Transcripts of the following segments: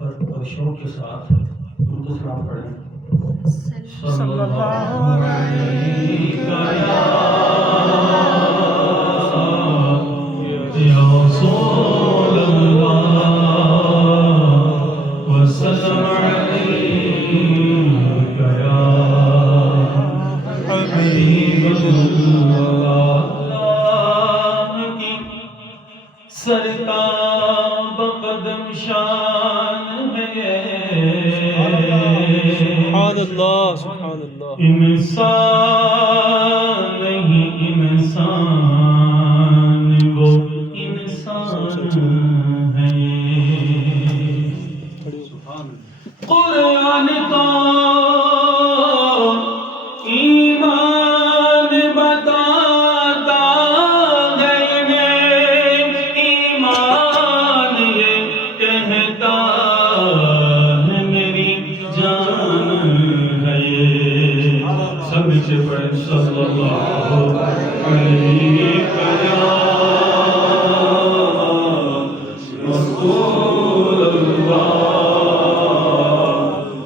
اور شوق کے ساتھ درود و سلام پڑھیں. صلی اللہ علیہ یا رسول اللہ وسلم علیہ یا حبیب اللہ. سرکاب قدم شان ہے سبحان اللہ سبحان اللہ. انسان نہیں انسان وہ انسان ہے. قرآن کا ایمان بتاتا ہے میں ایمان یہ کہتا ہے میری جان ہے یہ. سب سے بڑے صلی اللہ علیہ رسول اللہ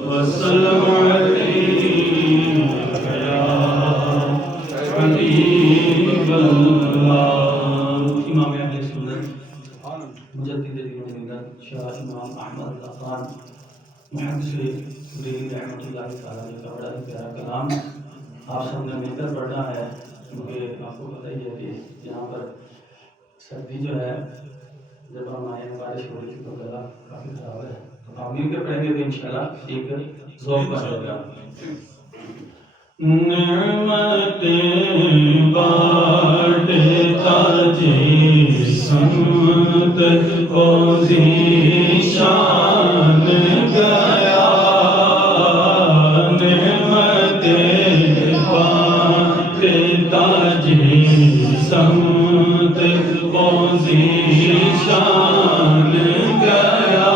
وسلم علیہ حبیب اللہ. امام اہل سنت مجدد دین ملت شاہ امام احمد خان محدث بریلوی رحمۃ اللہ تعالیٰ علیہ کا بڑا ہی پیارا کلام آپ سب نے مل کر پڑھنا ہے. کیونکہ آپ کو پتہ ہی ہے کہ یہاں پر سردی جو ہے جب ہم آئے بارش ہو رہی تھی تو گلا کافی خراب ہے. تو آپ مل کے پڑھیں گے تو انشاءاللہ ایک ذوق بنے گا. نعمتیں بانٹتا جس سمت کو ذیشان گیا. نعمتیں بانٹتا جس سمت کو ذیشان گیا.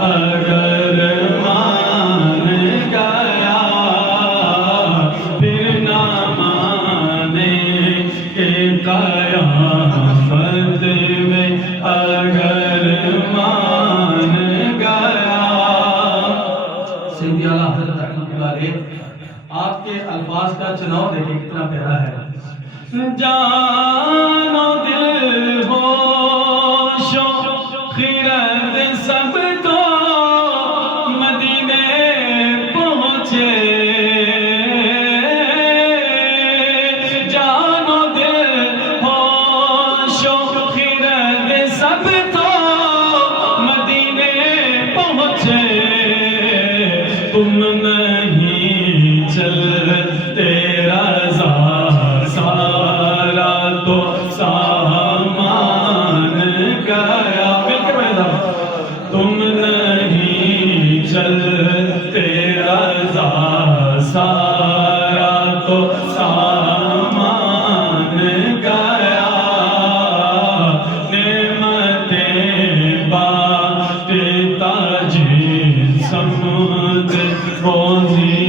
اگر مان گیا پھر نہ مانے کہ قیامت میں اگر مان گیا. سیدی اعلیٰ حضرت رحمۃ اللہ علیہ آپ کے الفاظ کا چناؤ دیکھیں کتنا پیارا ہے. جان و دل ہوش و خرد سب تو مدینے پہنچے. جان و دل ہوش و خرد سب تو مدینے پہنچے. تم نہیں چلتے رضا سارا تو سامان گیا. مل کے بڑے تم نہیں چلتے رضا سارا تو سامان گیا. نعمتیں بانٹتا جی سمجھ روزی